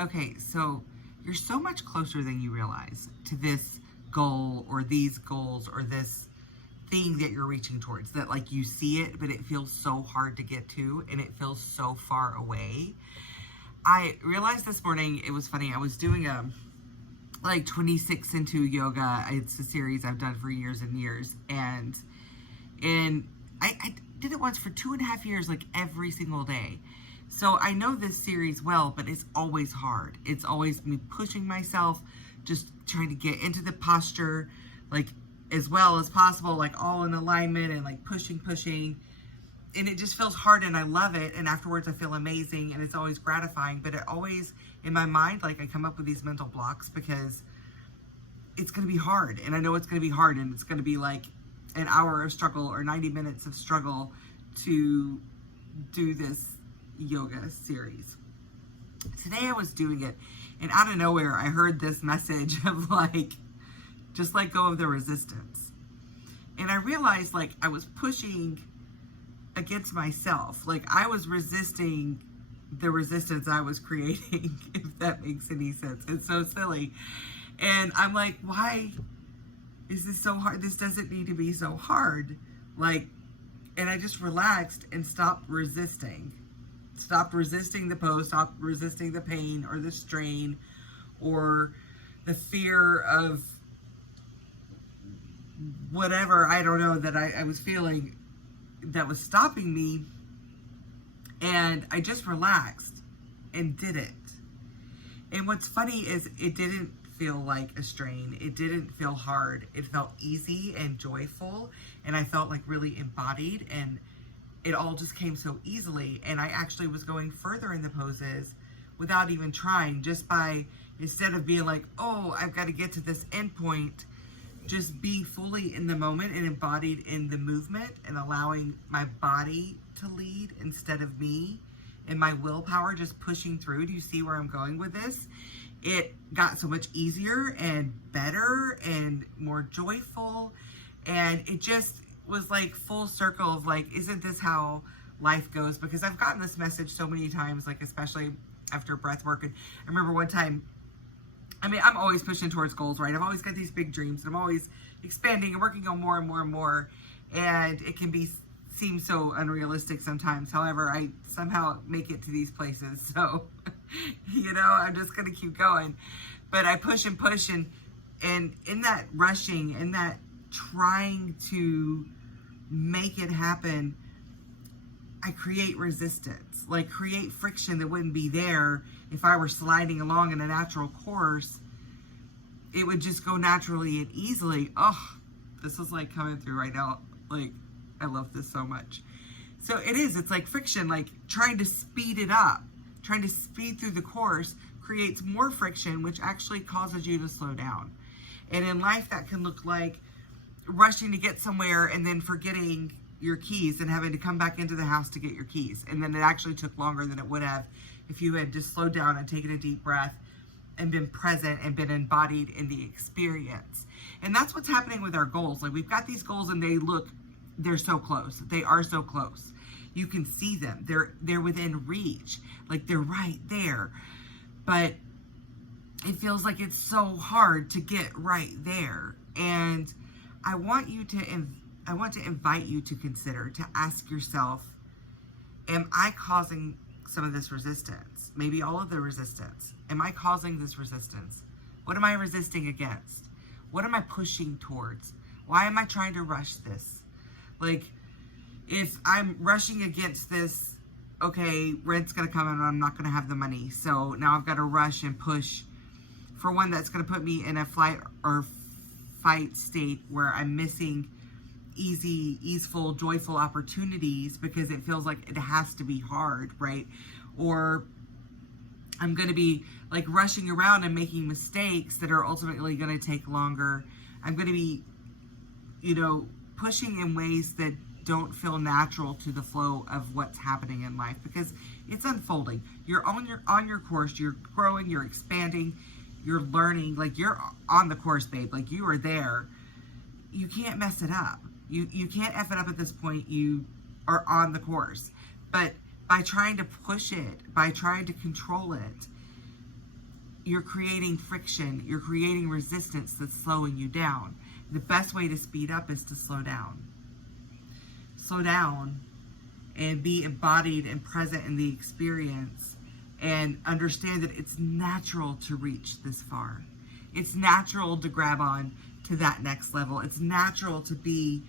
Okay, so you're so much closer than you realize to this goal or these goals or this thing that you're reaching towards, that like you see it, but it feels so hard to get to and it feels so far away. I realized this morning, it was funny. I was doing a like 26 into yoga. It's a series I've done for years and years. And I did it once for 2.5 years, like every single day. So I know this series well, but it's always hard. It's always me pushing myself, just trying to get into the posture, like as well as possible, like all in alignment and like pushing. And it just feels hard and I love it. And afterwards I feel amazing and it's always gratifying. But it always, in my mind, like I come up with these mental blocks because it's going to be hard. And I know it's going to be hard and it's going to be like an hour of struggle or 90 minutes of struggle to do this yoga series. Today I was doing it and out of nowhere I heard this message of like, just let go of the resistance. And I realized like I was pushing against myself. Like I was resisting the resistance I was creating, if that makes any sense. It's so silly. And I'm like, why is this so hard? This doesn't need to be so hard. Like, and I just relaxed and stopped resisting. Stopped resisting the pose, stopped resisting the pain or the strain or the fear of whatever, I don't know, that I was feeling that was stopping me. And I just relaxed and did it. And what's funny is it didn't feel like a strain. It didn't feel hard. It felt easy and joyful. And I felt like really embodied. And it all just came so easily. And I actually was going further in the poses without even trying. Just by, instead of being like, oh, I've got to get to this end point, just be fully in the moment and embodied in the movement and allowing my body to lead instead of me and my willpower just pushing through. Do you see where I'm going with this? It got so much easier and better and more joyful. And it just was like full circle of like, isn't this how life goes? Because I've gotten this message so many times, like especially after breath work. And I remember one time, I mean, I'm always pushing towards goals, right? I've always got these big dreams and I'm always expanding and working on more and more and more. And it can seem so unrealistic sometimes. However, I somehow make it to these places. So, I'm just going to keep going. But I push and push and in that rushing and that trying to make it happen, I create resistance, like create friction that wouldn't be there if I were sliding along in a natural course. It would just go naturally and easily. Oh, this is like coming through right now. Like, I love this so much. So it's like friction, like trying to speed it up, trying to speed through the course creates more friction, which actually causes you to slow down. And in life, that can look like rushing to get somewhere and then forgetting your keys and having to come back into the house to get your keys. And then it actually took longer than it would have if you had just slowed down and taken a deep breath and been present and been embodied in the experience. And that's what's happening with our goals. Like we've got these goals and they're so close. They are so close. You can see them. They're within reach. Like they're right there. But it feels like it's so hard to get right there. And I want to invite you to consider, to ask yourself, am I causing some of this resistance? Maybe all of the resistance. Am I causing this resistance? What am I resisting against? What am I pushing towards? Why am I trying to rush this? Like, if I'm rushing against this, okay, rent's going to come and I'm not going to have the money. So now I've got to rush and push for one that's going to put me in a flight or fight state where I'm missing easeful, joyful opportunities because it feels like it has to be hard, right? Or I'm going to be like rushing around and making mistakes that are ultimately going to take longer. I'm going to be, pushing in ways that don't feel natural to the flow of what's happening in life because it's unfolding. You're on your course, you're growing, you're expanding, you're learning, like you're on the course, babe. Like you are there. You can't mess it up. You can't F it up at this point. You are on the course. But by trying to push it, by trying to control it, you're creating friction, you're creating resistance that's slowing you down. The best way to speed up is to slow down. Slow down and be embodied and present in the experience, and understand that it's natural to reach this far. It's natural to grab on to that next level. It's natural to be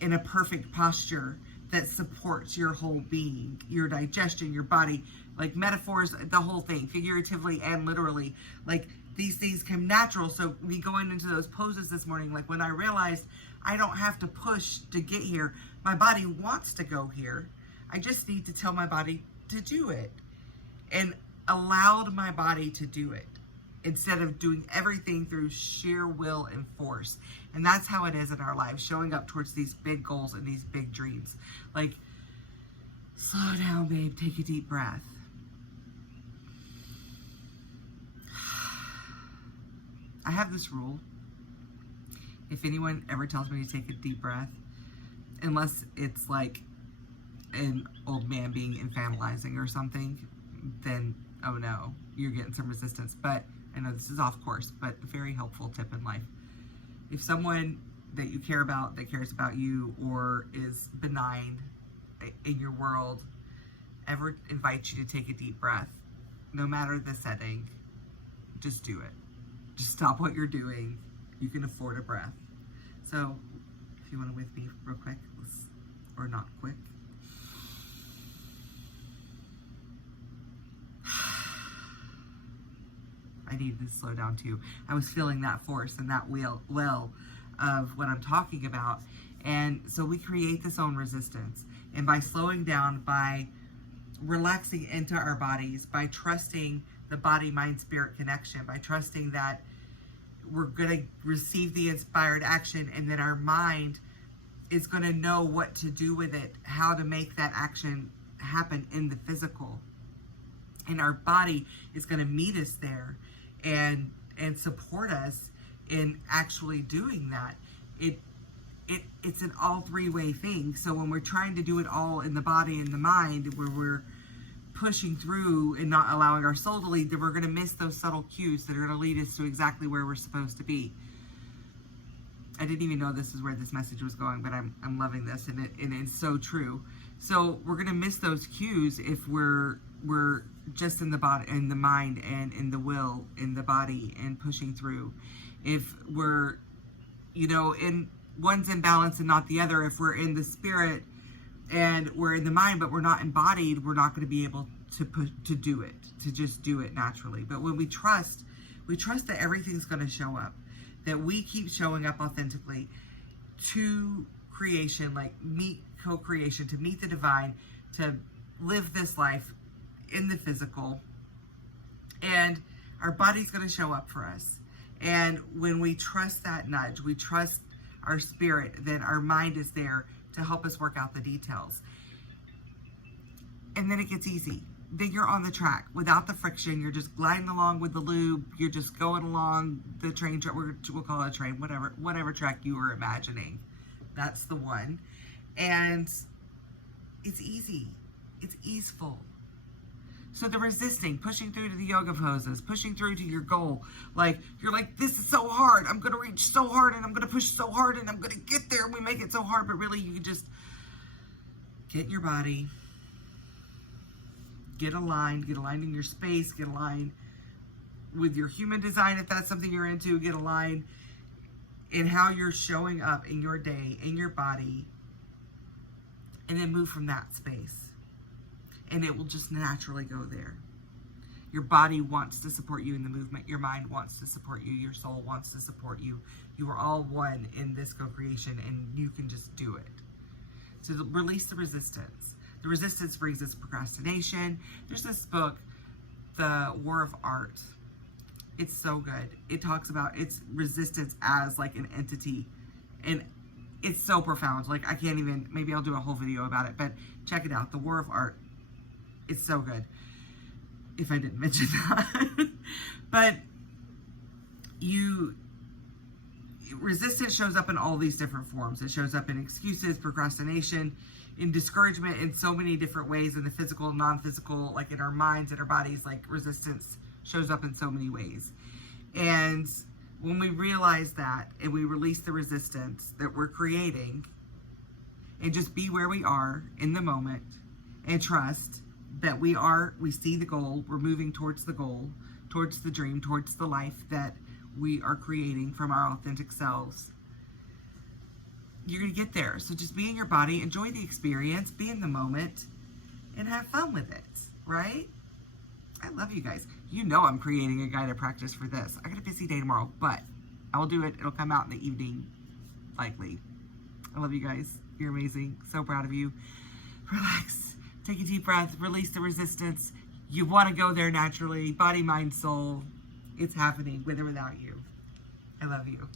in a perfect posture that supports your whole being, your digestion, your body, like metaphors, the whole thing, figuratively and literally. Like, these things come natural. So me going into those poses this morning, like when I realized I don't have to push to get here, my body wants to go here. I just need to tell my body to do it, and allowed my body to do it instead of doing everything through sheer will and force. And that's how it is in our lives, showing up towards these big goals and these big dreams. Like, slow down, babe. Take a deep breath. I have this rule. If anyone ever tells me to take a deep breath, unless it's like an old man being infantilizing or something, then, oh no, you're getting some resistance. But I know this is off course, but a very helpful tip in life. If someone that you care about, that cares about you, or is benign in your world, ever invites you to take a deep breath, no matter the setting, just do it. Just stop what you're doing. You can afford a breath. So if you want to with me real quick, or not quick. I needed to slow down too. I was feeling that force and that well of what I'm talking about. And so we create this own resistance. And by slowing down, by relaxing into our bodies, by trusting the body, mind, spirit connection, by trusting that we're going to receive the inspired action, and then our mind is going to know what to do with it, how to make that action happen in the physical. And our body is going to meet us there and support us in actually doing that. It's an all three-way thing. So when we're trying to do it all in the body and the mind, where we're pushing through and not allowing our soul to lead, then we're going to miss those subtle cues that are going to lead us to exactly where we're supposed to be. I didn't even know this is where this message was going, but I'm loving this, and it's so true. So we're going to miss those cues if we're just in the body, in the mind, and in the will, in the body, and pushing through. If we're, in one's in balance and not the other, if we're in the spirit and we're in the mind, but we're not embodied, we're not going to be able to do it, to just do it naturally. But when we trust that everything's going to show up, that we keep showing up authentically to creation, like meet co-creation, to meet the divine, to live this life in the physical, and our body's going to show up for us. And when we trust that nudge, we trust our spirit, then our mind is there to help us work out the details. And then it gets easy. Then you're on the track without the friction. You're just gliding along with the lube. You're just going along the train track. We'll call it a train, whatever track you were imagining. That's the one. And it's easy. It's easeful. So the resisting, pushing through to the yoga poses, pushing through to your goal. Like, you're like, this is so hard. I'm going to reach so hard, and I'm going to push so hard, and I'm going to get there. And we make it so hard, but really you can just get in your body, get aligned in your space, get aligned with your human design if that's something you're into, get aligned in how you're showing up in your day, in your body, and then move from that space. And it will just naturally go there. Your body wants to support you in the movement. Your mind wants to support you. Your soul wants to support you. You are all one in this co-creation, and you can just do it. So release the resistance. The resistance brings us procrastination. There's this book, The War of Art. It's so good. It talks about its resistance as like an entity. And it's so profound. Like, I can't even, maybe I'll do a whole video about it, but check it out. The War of Art. It's so good, if I didn't mention that. But resistance shows up in all these different forms. It shows up in excuses, procrastination, in discouragement, in so many different ways, in the physical, non-physical, like in our minds and our bodies. Like, resistance shows up in so many ways. And when we realize that and we release the resistance that we're creating and just be where we are in the moment and trust that we see the goal, we're moving towards the goal, towards the dream, towards the life that we are creating from our authentic selves, you're going to get there. So just be in your body, enjoy the experience, be in the moment, and have fun with it, right? I love you guys. You know I'm creating a guided practice for this. I got a busy day tomorrow, but I will do it. It'll come out in the evening, likely. I love you guys. You're amazing. So proud of you. Relax. Take a deep breath. Release the resistance. You want to go there naturally. Body, mind, soul. It's happening with or without you. I love you.